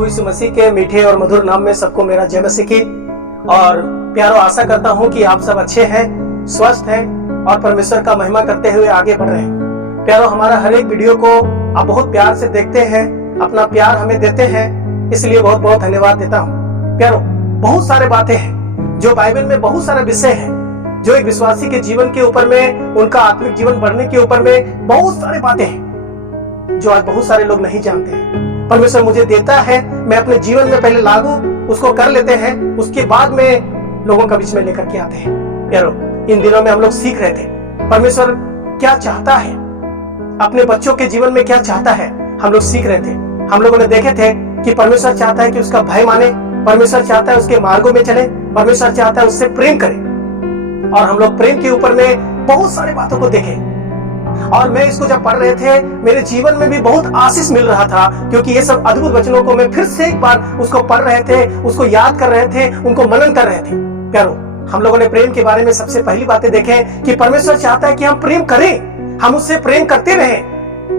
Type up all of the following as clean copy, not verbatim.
प्रभु यीशु मसीह के मीठे और मधुर नाम में सबको मेरा जय मसीह की। और प्यारो, आशा करता हूं कि आप सब अच्छे हैं, स्वस्थ हैं और परमेश्वर का महिमा करते हुए आगे बढ़ रहे हैं। प्यारो, हमारा हर एक वीडियो को आप बहुत प्यार से देखते हैं, अपना प्यार हमें देते हैं, इसलिए बहुत बहुत धन्यवाद देता हूँ। प्यारो, बहुत सारे बातें हैं जो बाइबल में, बहुत सारे विषय हैं जो एक विश्वासी के जीवन के ऊपर में, उनका आत्मिक जीवन बढ़ने के ऊपर में बहुत सारी बातें हैं जो आज बहुत सारे लोग नहीं जानते हैं। परमेश्वर मुझे देता है, मैं अपने जीवन में पहले लागू उसको कर लेते हैं, उसके बाद में लोगों का बीच में लेकर के आते हैं। प्यारो, इन दिनों में हम लोग सीख रहे थे परमेश्वर क्या चाहता है, अपने बच्चों के जीवन में क्या चाहता है, हम लोग सीख रहे थे। हम लोगों ने देखे थे कि परमेश्वर चाहता है कि उसका भय माने, परमेश्वर चाहता है उसके मार्गों में चले, परमेश्वर चाहता है उससे प्रेम करे। और हम लोग प्रेम के ऊपर में बहुत सारी बातों को देखे और मैं इसको जब पढ़ रहे थे मेरे जीवन में भी बहुत आशीष मिल रहा था, क्योंकि ये सब अद्भुत वचनों को मैं फिर से एक बार उसको पढ़ रहे थे, उसको याद कर रहे थे, उनको मनन कर रहे थे। प्यारो, हम लोगों ने प्रेम के बारे में सबसे पहली बातें देखें कि परमेश्वर चाहता है कि हम प्रेम करें, हम उससे प्रेम करते रहें,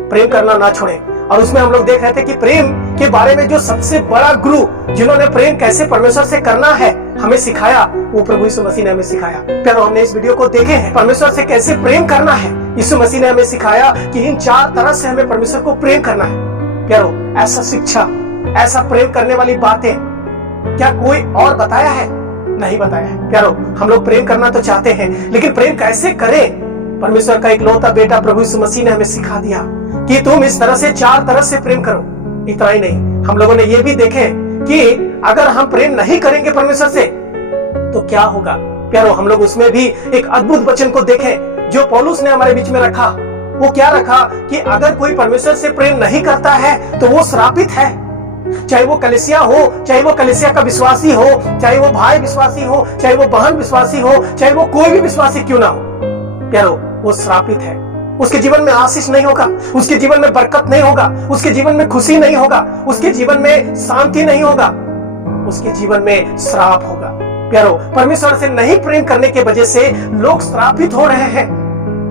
प्रेम करना ना छोड़ें। और उसमें हम लोग देख रहे थे कि प्रेम के बारे में जो सबसे बड़ा गुरु, जिन्होंने प्रेम कैसे परमेश्वर से करना है हमें सिखाया, वो प्रभु यीशु मसीह ने हमें सिखाया। प्यारो, हमने इस वीडियो को देखे हैं परमेश्वर से कैसे प्रेम करना है। यीशु मसीह ने हमें सिखाया कि इन 4 तरह से हमें परमेश्वर को प्रेम करना है। प्यारो, ऐसा शिक्षा, ऐसा प्रेम करने वाली बातें क्या कोई और बताया है? नहीं बताया है। प्यारो, हम लोग प्रेम करना तो चाहते हैं, लेकिन प्रेम कैसे करें? परमेश्वर का इकलौता बेटा प्रभु यीशु मसीह ने हमें सिखा दिया कि तुम इस तरह से 4 तरह से प्रेम करो। इतना ही नहीं, हम लोगों ने ये भी देखे कि अगर हम प्रेम नहीं करेंगे परमेश्वर से तो क्या होगा। प्यारो, हम लोग उसमें भी एक अद्भुत वचन को देखें जो पौलुस ने हमारे बीच में रखा। वो क्या रखा कि अगर कोई परमेश्वर से प्रेम नहीं करता है तो वो श्रापित है। चाहे वो कलीसिया हो, चाहे वो कलीसिया का विश्वासी हो, चाहे वो भाई विश्वासी हो, चाहे वो बहन विश्वासी हो, चाहे वो कोई भी विश्वासी क्यों ना हो, प्यारो वो श्रापित है। उसके जीवन में आशीष नहीं होगा, उसके जीवन में बरकत नहीं होगा, उसके जीवन में खुशी नहीं होगा, उसके जीवन में शांति नहीं होगा, उसके जीवन में श्राप होगा। प्यारो, परमेश्वर से नहीं प्रेम करने की वजह से लोग श्रापित हो रहे हैं।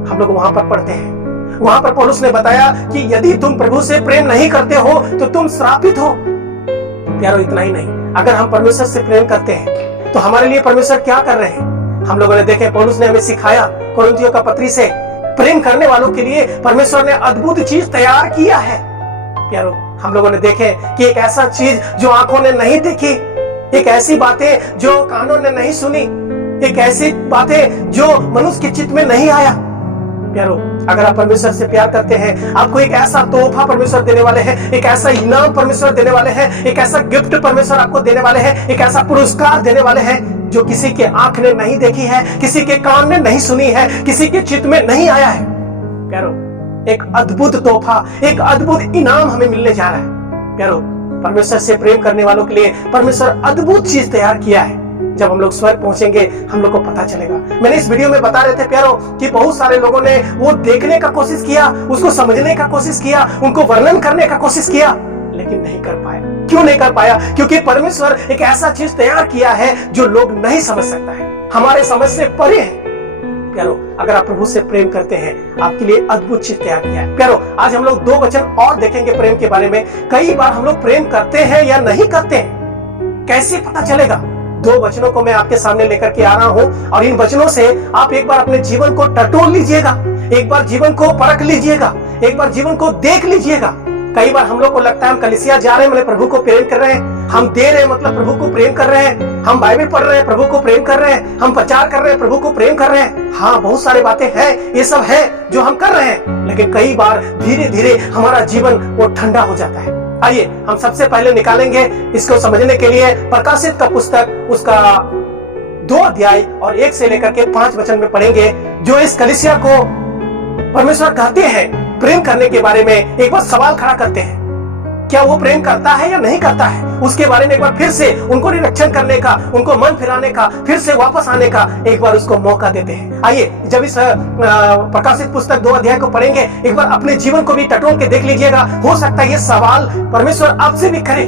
हम लोग वहां पर पढ़ते हैं, वहां पर पौलुस ने बताया कि यदि तुम प्रभु से प्रेम नहीं करते हो तो तुम श्रापित हो। प्यारो, इतना ही नहीं, अगर हम परमेश्वर से प्रेम करते हैं तो हमारे लिए परमेश्वर क्या कर रहे हैं हम लोगों ने देखे। पौलुस ने हमें सिखाया कोरिन्थियों का पत्री से, प्रेम करने वालों के लिए परमेश्वर ने अद्भुत चीज तैयार किया है। प्यारो, हम लोगों ने देखे कि एक ऐसा चीज जो आंखों ने नहीं देखी, एक ऐसी बातें जो कानों ने नहीं सुनी, एक ऐसी बातें जो मनुष्य के चित्त में नहीं आया। प्यारो, अगर आप परमेश्वर से प्यार करते हैं, आपको एक ऐसा तोहफा परमेश्वर देने वाले हैं, एक ऐसा इनाम परमेश्वर देने वाले हैं, एक ऐसा गिफ्ट परमेश्वर आपको देने वाले हैं, एक ऐसा पुरस्कार देने वाले हैं जो किसी के आंख ने नहीं देखी है, किसी के कान ने नहीं सुनी है, किसी के चित्त में नहीं आया है। प्यारो, एक अद्भुत तोहफा, एक अद्भुत इनाम हमें मिलने जा रहा है। प्यारो, परमेश्वर से प्रेम करने वालों के लिए परमेश्वर अद्भुत चीज तैयार किया है। जब हम लोग स्वर्ग पहुंचेंगे हम लोग को पता चलेगा। मैंने इस वीडियो में बता रहे थे प्यारो कि बहुत सारे लोगों ने वो देखने का कोशिश किया, उसको समझने का कोशिश किया, उनको वर्णन करने का कोशिश किया, लेकिन नहीं कर पाया। क्यों नहीं कर पाया? क्योंकि परमेश्वर एक ऐसा चीज तैयार किया है जो लोग नहीं समझ सकता है, हमारे समझ से परे है। प्यारो, अगर आप प्रभु से प्रेम करते हैं, आपके लिए अद्भुत चीज तैयार किया है। प्यारो, आज हम लोग 2 वचन और देखेंगे प्रेम के बारे में। कई बार हम लोग प्रेम करते हैं या नहीं करते हैं, कैसे पता चलेगा? 2 वचनों को मैं आपके सामने लेकर के आ रहा हूं और इन वचनों से आप एक बार अपने जीवन को टटोल लीजिएगा, एक बार जीवन को परख लीजिएगा, एक बार जीवन को देख लीजिएगा। कई बार हम लोग को लगता है हम कलीसिया जा रहे हैं मतलब प्रभु को प्रेम कर रहे हैं, हम दे रहे हैं मतलब प्रभु को प्रेम कर रहे हैं, हम बाइबल पढ़ रहे हैं प्रभु को प्रेम कर रहे हैं, हम प्रचार कर रहे हैं प्रभु को प्रेम कर रहे हैं। हाँ, बहुत सारी बातें हैं, ये सब है जो हम कर रहे हैं, लेकिन कई बार धीरे धीरे हमारा जीवन वो ठंडा हो जाता है। आइए हम सबसे पहले निकालेंगे इसको समझने के लिए प्रकाशित का पुस्तक, उसका 2 अध्याय और 1 से लेकर के 5 वचन में पढ़ेंगे, जो इस कलीसिया को परमेश्वर कहते हैं प्रेम करने के बारे में एक बार सवाल खड़ा करते हैं। क्या वो प्रेम करता है या नहीं करता है, उसके बारे में एक बार फिर से उनको निरीक्षण करने का, उनको मन फिराने का, फिर से वापस आने का एक बार उसको मौका देते हैं। आइए, जब इस प्रकाशित पुस्तक 2 अध्याय को पढ़ेंगे, एक बार अपने जीवन को भी टटोल के देख लीजिएगा। हो सकता है ये सवाल परमेश्वर आपसे भी करे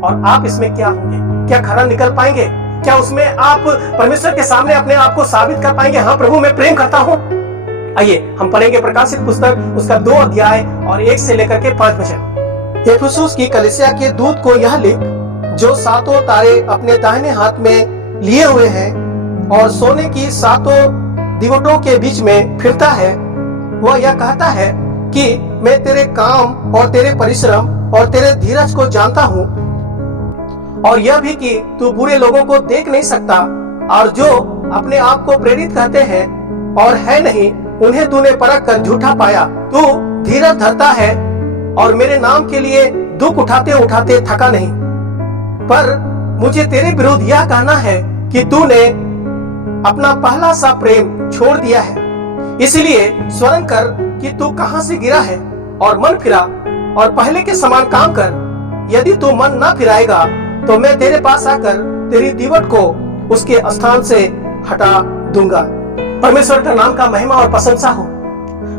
और आप इसमें क्या होंगे, क्या खरा निकल पाएंगे? क्या उसमें आप परमेश्वर के सामने अपने आप को साबित कर पाएंगे, हाँ प्रभु मैं प्रेम करता हूँ? आइए हम पढ़ेंगे प्रकाशित पुस्तक उसका 2 अध्याय और 1 से लेकर के 5 वचन। इफिसुस की कलीसिया के दूत को यह लिख, जो सातों तारे अपने दाहिने हाथ में लिए हुए हैं और सोने की सातों दीवटों के बीच में फिरता है, वह यह कहता है कि मैं तेरे काम और तेरे परिश्रम और तेरे धीरज को जानता हूँ, और यह भी कि तू बुरे लोगों को देख नहीं सकता, और जो अपने आप को प्रेरित कहते हैं और है नहीं, उन्हें तूने परख कर झूठा पाया। तू धीरज धरता है और मेरे नाम के लिए दुख उठाते उठाते थका नहीं। पर मुझे तेरे विरुद्ध यह कहना है कि तूने अपना पहला सा प्रेम छोड़ दिया है। इसलिए स्मरण कर कि तू कहां से गिरा है और मन फिरा और पहले के समान काम कर। यदि तू मन न फिराएगा तो मैं तेरे पास आकर तेरी दीवट को उसके स्थान से हटा दूंगा। परमेश्वर का नाम का महिमा और प्रशंसा हो।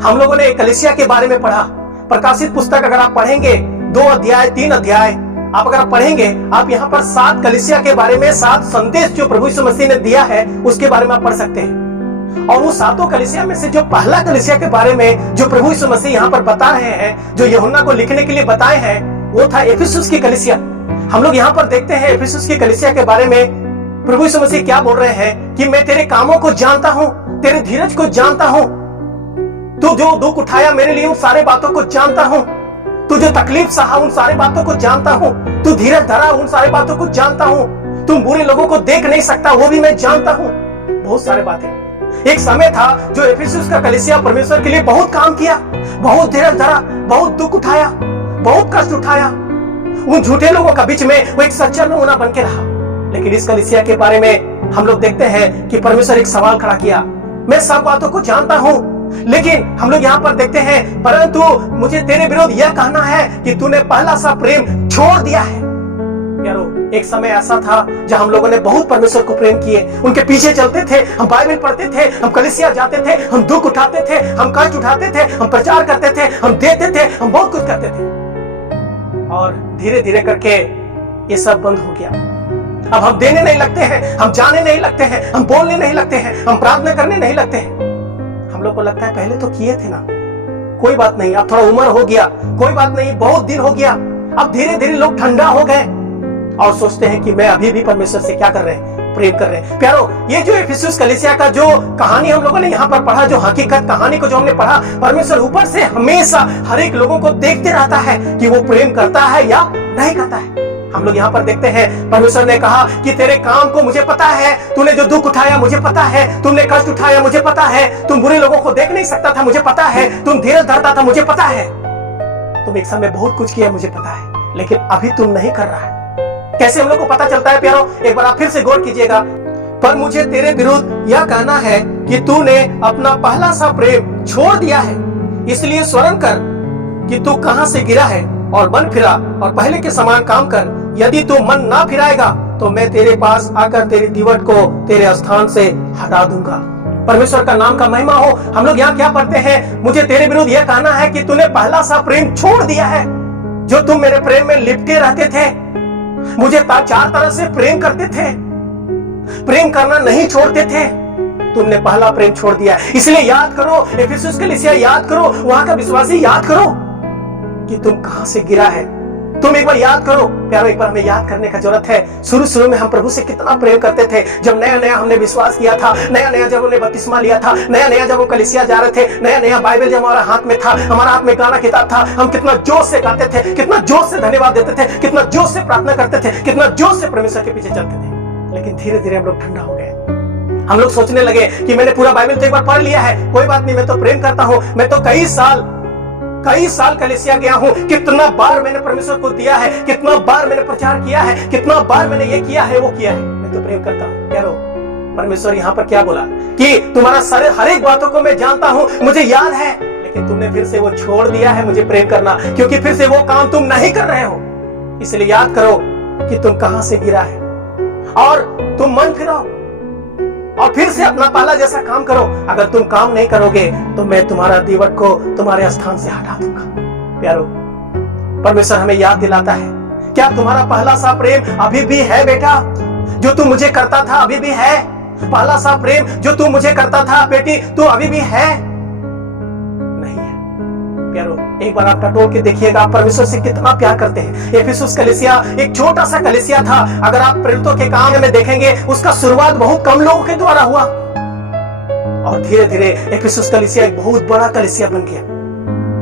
हम लोगों ने कलीसिया के बारे में पढ़ा। प्रकाशित पुस्तक अगर आप पढ़ेंगे 2 अध्याय 3 अध्याय आप अगर पढ़ेंगे, आप यहाँ पर 7 कलीसिया के बारे में 7 संदेश जो प्रभु यीशु मसीह ने दिया है उसके बारे में आप पढ़ सकते हैं। और वो 7 कलीसिया में से जो पहला कलीसिया के बारे में जो प्रभु यीशु मसीह यहाँ पर बता रहे हैं, जो यूहन्ना को लिखने के लिए बताए हैं, वो था इफिसुस की कलीसिया। हम लोग यहाँ पर देखते हैं इफिसुस की कलीसिया के बारे में प्रभु यीशु मसीह क्या बोल रहे हैं कि मैं तेरे कामों को जानता हूँ, तेरे धीरज को जानता हूँ, तू जो दुख उठाया मेरे लिए उन सारे बातों को जानता हूँ, तू जो तकलीफ सहा उन सारे बातों को जानता हूँ, तू धीरज धरा उन सारे बातों को जानता हूँ, तुम बुरे लोगों को देख नहीं सकता वो भी मैं जानता हूँ। बहुत सारे बातें। एक समय था जो इफिसुस का कलीसिया परमेश्वर के लिए बहुत काम किया, बहुत धीरज धरा, बहुत दुख उठाया, बहुत कष्ट उठाया। उन झूठे लोगों का बीच में वो एक सच्चा नमूना बन के रहा। लेकिन इस कलीसिया के बारे में हम लोग देखते हैं कि परमेश्वर एक सवाल खड़ा किया, मैं सब बातों को जानता हूँ, लेकिन हम लोग यहाँ पर देखते हैं परंतु मुझे तेरे विरुद्ध यह कहना है कि तूने पहला सा प्रेम छोड़ दिया है। यारो, एक समय ऐसा था जब हम लोगों ने बहुत परमेश्वर को प्रेम किए, उनके पीछे चलते थे, हम बाइबल पढ़ते थे, हम कलीसिया जाते थे, हम दुख उठाते थे, हम कष्ट उठाते थे, हम प्रचार करते थे, हम देते थे, हम बहुत कुछ करते थे। और धीरे धीरे करके ये सब बंद हो गया। अब हम देने नहीं लगते हैं, हम जाने नहीं लगते हैं, हम बोलने नहीं लगते हैं, हम प्रार्थना करने नहीं लगते हैं। हम लोग को लगता है पहले तो किए थे ना, कोई बात नहीं, अब थोड़ा उम्र हो गया, कोई बात नहीं, बहुत दिन हो गया। अब धीरे धीरे लोग ठंडा हो गए और सोचते हैं कि मैं अभी भी परमेश्वर से क्या कर रहे हैं, प्रेम कर रहे हैं। प्यारो, ये जो इफिसुस कलीसिया का जो कहानी हम लोगों ने यहाँ पर पढ़ा, जो हकीकत कहानी को जो हमने पढ़ा, परमेश्वर ऊपर से हमेशा हर एक लोगों को देखते रहता है कि वो प्रेम करता है या नहीं करता है। हम लोग यहाँ पर देखते हैं परमेश्वर ने कहा कि तेरे काम को मुझे पता है, तूने जो दुख उठाया मुझे पता है, तुमने कष्ट उठाया मुझे पता है, तुम बुरे लोगों को देख नहीं सकता था मुझे पता है, तुम धीरज धरता था मुझे पता है, तुम एक समय बहुत कुछ किया मुझे पता है, लेकिन अभी तुम नहीं कर रहा है। कैसे हम लोग को पता चलता है प्यारो? एक बार आप फिर से गौर कीजिएगा। पर मुझे तेरे विरुद्ध यह कहना है कि तूने अपना पहला सा प्रेम छोड़ दिया है। इसलिए स्मरण कर कि तू कहां से गिरा है और मन फिरा और पहले के समान काम कर। यदि तू मन ना फिराएगा तो मैं तेरे पास आकर तेरी दीवट को तेरे स्थान से हटा दूंगा। परमेश्वर का नाम का महिमा हो। हम लोग यहाँ क्या पढ़ते हैं? मुझे तेरे विरुद्ध यह कहना है कि तूने पहला सा प्रेम छोड़ दिया है। जो तुम मेरे प्रेम में लिपटे रहते थे, मुझे चार तरह से प्रेम करते थे, प्रेम करना नहीं छोड़ते थे, तुमने पहला प्रेम छोड़ दिया। इसलिए याद करो, इफिसुस कलीसिया याद करो, वहां का विश्वासी याद करो कि तुम कहां से गिरा है। तुम एक बार याद करो प्यारो, एक बार हमें याद करने का जरूरत है। शुरू में हम प्रभु से कितना प्रेम करते थे। जब नया नया हमने विश्वास किया था, नया नया जब हमने बपतिस्मा लिया था, नया नया जब हम कलीसिया जा रहे थे, नया नया बाइबल जब हमारा हाथ में था, हमारा हाथ में गाना किताब था, हम कितना जोश से गाते थे, कितना जोश से धन्यवाद देते थे, कितना जोश से प्रार्थना करते थे, कितना जोश से परमेश्वर के पीछे चलते थे। लेकिन धीरे धीरे हम लोग ठंडा हो गए। हम लोग सोचने लगे कि मैंने पूरा बाइबल तो एक बार पढ़ लिया है, कोई बात नहीं, मैं तो प्रेम करता हूँ, मैं तो कई साल कलीसिया गया हूँ, कितना बार मैंने परमेश्वर को दिया है, कितना बार मैंने प्रचार किया है, कितना बार मैंने ये किया है वो किया है, मैं तो प्रेम करता हूँ। क्या रो? परमेश्वर यहाँ पर क्या बोला कि तुम्हारा हर एक बातों को मैं जानता हूँ, मुझे याद है, लेकिन तुमने फिर से वो छोड़ दिया है मुझे प्रेम करना, क्योंकि फिर से वो काम तुम नहीं कर रहे हो। इसलिए याद करो कि तुम कहां से गिरा है और तुम मन फिराओ और फिर से अपना पहला जैसा काम करो। अगर तुम काम नहीं करोगे तो मैं तुम्हारा दीवट को तुम्हारे स्थान से हटा दूंगा। प्यारो, परमेश्वर हमें याद दिलाता है, क्या तुम्हारा पहला सा प्रेम अभी भी है बेटा? जो तू मुझे करता था अभी भी है? पहला सा प्रेम जो तू मुझे करता था बेटी, तू अभी भी है? नहीं है। प्यारो, एक बार आप टटोल के देखिएगा आप परमेश्वर से कितना प्यार करते हैं। इफिसुस कलीसिया एक छोटा सा कलीसिया था। अगर आप प्रेरितों के काम में देखेंगे उसका शुरुआत बहुत कम लोगों के द्वारा हुआ और धीरे धीरे इफिसुस कलीसिया एक बहुत बड़ा कलीसिया बन गया।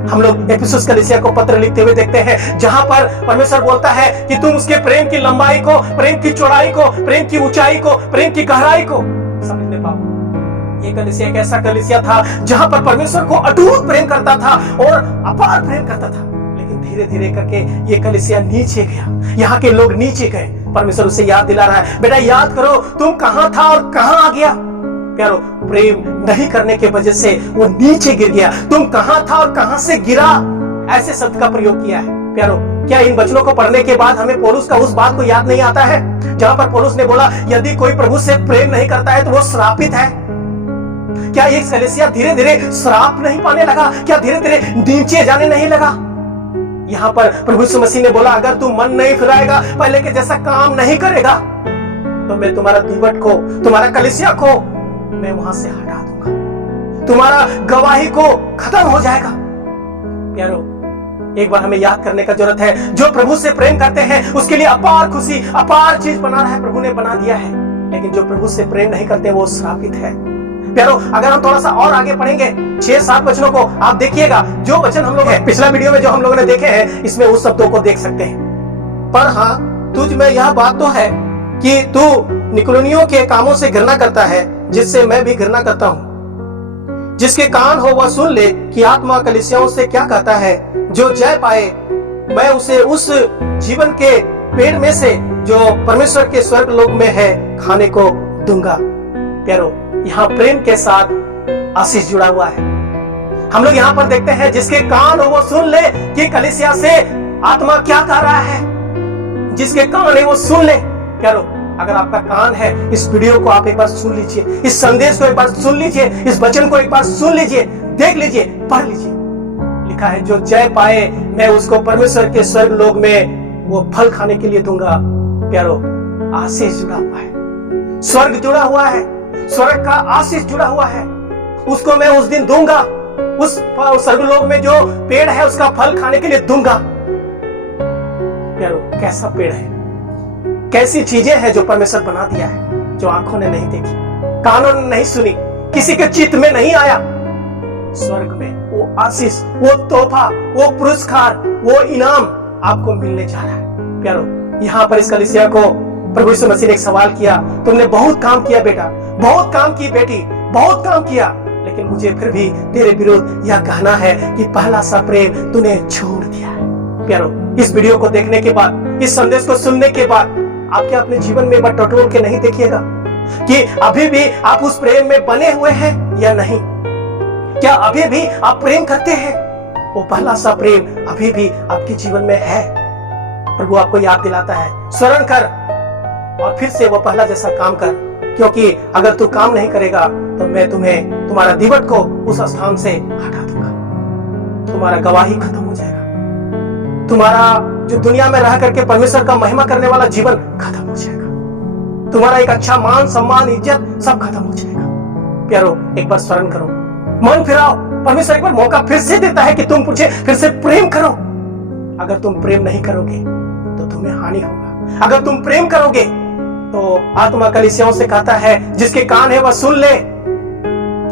हम लोग इफिसुस कलीसिया को पत्र लिखते हुए देखते हैं जहां पर परमेश्वर बोलता है कि तुम उसके प्रेम की लंबाई को, प्रेम की चौड़ाई को, प्रेम की ऊंचाई को, प्रेम की गहराई को समझने पाओ। ये कलीसिया एक ऐसा कलीसिया था जहां पर परमेश्वर को अटूट प्रेम करता था और अपार प्रेम करता था, लेकिन धीरे धीरे करके ये कलीसिया नीचे गया, यहाँ के लोग नीचे गए। परमेश्वर उसे याद दिला रहा है, बेटा याद करो तुम कहां था और कहां आ गया। प्यारो, प्रेम नहीं करने के वजह से वो नीचे गिर गया। तुम कहां था और कहां से गिरा, ऐसे शब्द का प्रयोग किया है। प्यारो, क्या इन वचनों को पढ़ने के बाद हमें पौलुस का उस बात को याद नहीं आता है जहां पर पौलुस ने बोला यदि कोई प्रभु से प्रेम नहीं करता है तो वो श्रापित है। क्या ये कलीसिया धीरे धीरे श्राप नहीं पाने लगा? क्या धीरे धीरे नीचे जाने नहीं लगा? यहाँ पर प्रभु यीशु मसीह ने बोला अगर तू मन नहीं फिराएगा, पहले के जैसा काम नहीं करेगा, तो मैं तुम्हारा दीवट को, तुम्हारा कलीसिया को मैं वहां से हटा दूंगा, तुम्हारा गवाही को खत्म हो जाएगा। प्यारो, एक बार हमें याद करने का जरूरत है, जो प्रभु से प्रेम करते हैं उसके लिए अपार खुशी, अपार चीज बना रहा है, प्रभु ने बना दिया है। लेकिन जो प्रभु से प्रेम नहीं करते वो श्रापित है। प्यारो, अगर हम थोड़ा सा और आगे पढ़ेंगे 6-7 वचनों को आप देखिएगा, जो वचन हम लोग है पिछला वीडियो में जो हम लोगों ने देखे हैं इसमें उस शब्दों को देख सकते हैं। पर हाँ, तुझ में यह बात तो है कि तू निकुलनियों के कामों से घृणा करता है, जिससे मैं भी घृणा करता हूँ। जिसके कान हो वह सुन ले कि आत्मा कलीसियाओं से क्या कहता है। जो जय पाए मैं उसे उस जीवन के पेड़ में से जो परमेश्वर के स्वर्ग लोक में है खाने को दूंगा। प्यारो, यहाँ प्रेम के साथ आशीष जुड़ा हुआ है। हम लोग यहाँ पर देखते हैं जिसके कान हो वो सुन ले कि कलीसिया से आत्मा क्या कह रहा है। जिसके कान है वो सुन ले। प्यारो, अगर आपका कान है इस वीडियो को आप एक बार सुन लीजिए, इस संदेश को एक बार सुन लीजिए, इस वचन को एक बार सुन लीजिए, देख लीजिए, पढ़ लीजिए। लिखा है जो जय पाए मैं उसको परमेश्वर के स्वर्ग लोक में वो फल खाने के लिए दूंगा। प्यारो, आशीष जुड़ा हुआ है, स्वर्ग जुड़ा हुआ है, स्वर्ग का आशीष जुड़ा हुआ है। उसको मैं उस दिन दूंगा, उस स्वर्ग लोक में जो पेड़ है उसका फल खाने के लिए दूंगा। प्यारो, कैसा पेड़ है, कैसी चीजें हैं जो परमेश्वर बना दिया है, जो आंखों ने नहीं देखी, कानों ने नहीं सुनी, किसी के चित्त में नहीं आया। स्वर्ग में वो आशीष, वो तोहफा, वो पुरस्कार, वो इनाम आपको मिलने जा रहा है। प्यारो, यहाँ पर इस कलीसिया को प्रभु यीशु मसीह ने एक सवाल किया, तुमने बहुत काम किया बेटा, बहुत काम की बेटी, बहुत काम किया, लेकिन मुझे फिर भी तेरे विरुद्ध यह कहना है कि पहला सा प्रेम तूने छोड़ दिया है। प्यारो, इस वीडियो को देखने के बाद, इस संदेश को सुनने के बाद आप क्या अपने जीवन में एक बार टटोल के नहीं देखिएगा कि अभी भी आप उस प्रेम में बने हुए हैं या नहीं? क्या अभी भी आप प्रेम करते हैं? वो पहला सा प्रेम अभी भी आपके जीवन में है? प्रभु आपको याद दिलाता है, स्मरण कर और फिर से वो पहला जैसा काम कर, क्योंकि अगर तू काम नहीं करेगा तो मैं तुम्हें, तुम्हारा दीवट को उस स्थान से हटा दूंगा, तुम्हारा गवाही खत्म हो जाएगा, तुम्हारा जो दुनिया में रह करके परमेश्वर का महिमा करने वाला जीवन खत्म हो जाएगा, तुम्हारा एक अच्छा मान सम्मान इज्जत सब खत्म हो जाएगा। प्यारो, एक बार स्मरण करो, मन फिराओ, परमेश्वर एक बार मौका फिर से देता है कि तुम मुझे फिर से प्रेम करो। अगर तुम प्रेम नहीं करोगे तो तुम्हें हानि होगा। अगर तुम प्रेम करोगे तो आत्मा कलीसियाओं से कहता है जिसके कान है वह सुन ले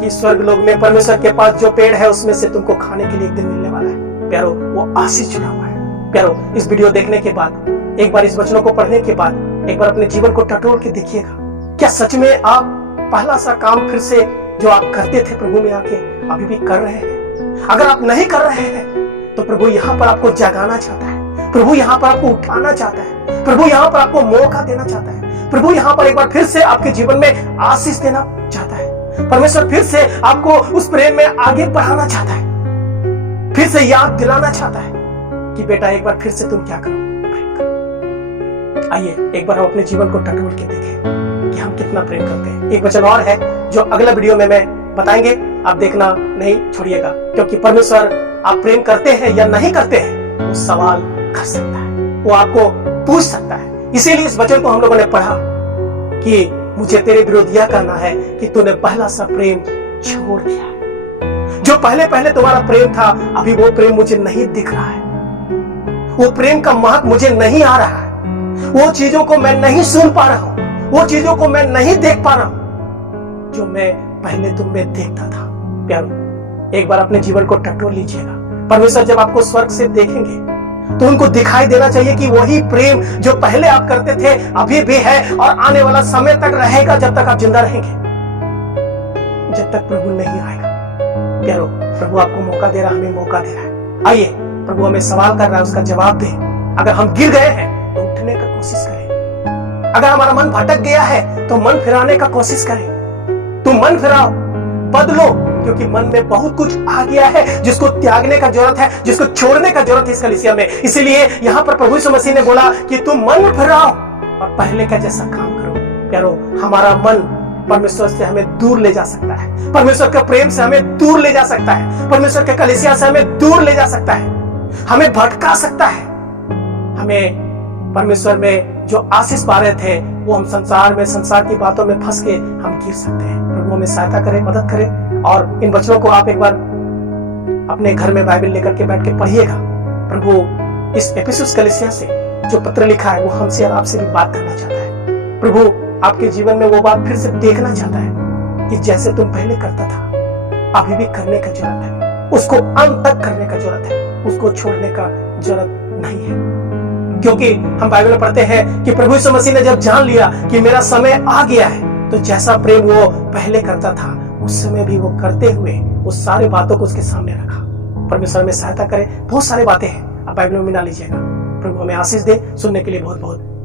कि स्वर्ग लोक में परमेश्वर के पास जो पेड़ है उसमें से तुमको खाने के लिए एक दिन मिलने वाला है। प्यारो, वो आशीष जुड़ा हुआ है। प्यारो, इस वीडियो देखने के बाद, एक बार इस वचनों को पढ़ने के बाद एक बार अपने जीवन को टटोल के देखिएगा, क्या सच में आप पहला सा काम फिर से जो आप करते थे प्रभु में आके अभी भी कर रहे हैं? अगर आप नहीं कर रहे हैं तो प्रभु यहाँ पर आपको जगाना चाहता है, प्रभु यहाँ पर आपको उठाना चाहता है, प्रभु यहाँ पर आपको मौका देना चाहता है, प्रभु यहाँ पर एक बार फिर से आपके जीवन में आशीष देना चाहता है। परमेश्वर फिर से आपको उस प्रेम में आगे बढ़ाना चाहता है, फिर से याद दिलाना चाहता है कि बेटा एक बार फिर से तुम क्या करो, प्रेम करो। आइए एक बार हम अपने जीवन को टटोल के देखें कि हम कितना प्रेम करते हैं। एक वचन और है जो अगला वीडियो में मैं बताएंगे, आप देखना नहीं छोड़िएगा, क्योंकि परमेश्वर आप प्रेम करते हैं या नहीं करते हैं वो सवाल कर सकता है, वो आपको पूछ सकता है। इसीलिए इस वचन को हम लोगों ने पढ़ा कि मुझे तेरे विरुद्ध यह कहना है कि तूने पहला सा प्रेम छोड़ दिया है। जो पहले पहले तुम्हारा प्रेम था, अभी वो प्रेम मुझे नहीं दिख रहा है। वो प्रेम का महक मुझे नहीं आ रहा है। वो चीजों को मैं नहीं सुन पा रहा हूं, वो चीजों को मैं नहीं देख पा रहा हूं जो मैं पहले तुम में देखता था। प्यारो, एक बार अपने जीवन को टटोल लीजिएगा। परमेश्वर जब आपको स्वर्ग से देखेंगे तो उनको दिखाई देना चाहिए कि वही प्रेम जो पहले आप करते थे अभी भी है और आने वाला समय तक रहेगा, जब तक आप जिंदा रहेंगे, जब तक प्रभु नहीं आएगा। प्यारो, प्रभु आपको मौका दे रहा है, हमें मौका दे रहा है। आइए, प्रभु हमें सवाल कर रहा है, उसका जवाब दे। अगर हम गिर गए हैं तो उठने का कोशिश करें। अगर हमारा मन भटक गया है तो मन फिराने का कोशिश करें। तुम मन फिराओ, बदलो, क्योंकि मन में बहुत कुछ आ गया है जिसको त्यागने का जरूरत है, जिसको छोड़ने का जरूरत है इस कलीसिया में। इसीलिए यहाँ पर प्रभु यीशु मसीह ने बोला कि तुम मन फिराओ और पहले का जैसा काम करो। प्यारो, हमारा मन परमेश्वर से हमें दूर ले जा सकता है, परमेश्वर के प्रेम से हमें दूर ले जा सकता है, परमेश्वर के कलीसिया से हमें दूर ले जा सकता है, हमें भटका सकता है। हमें परमेश्वर में जो आशीष पा रहे थे वो हम संसार में, संसार की बातों में फंस के हम गिर सकते हैं। प्रभु हमें सहायता करे, मदद करे। और इन वचनों को आप एक बार अपने घर में बाइबल लेकर के बैठ के पढ़िएगा। प्रभु इस एफिसुस कलीसिया से जो पत्र लिखा है वो हमसे और आपसे भी बात करना चाहता है। प्रभु आपके जीवन में वो बात फिर से देखना चाहता है कि जैसे तुम पहले करता था अभी भी करने का जरूरत है, उसको अंत तक करने का जरूरत है, उसको छोड़ने का जरूरत नहीं है। क्योंकि हम बाइबल में पढ़ते हैं कि प्रभु यीशु मसीह ने जब जान लिया कि मेरा समय आ गया है, तो जैसा प्रेम वो पहले करता था उस समय भी वो करते हुए उस सारी बातों को उसके सामने रखा। परमेश्वर में सहायता करे। बहुत सारी बातें हैं, आप बाइबल में मिला लीजिएगा। प्रभु हमें आशीष दे। सुनने के लिए बहुत बहुत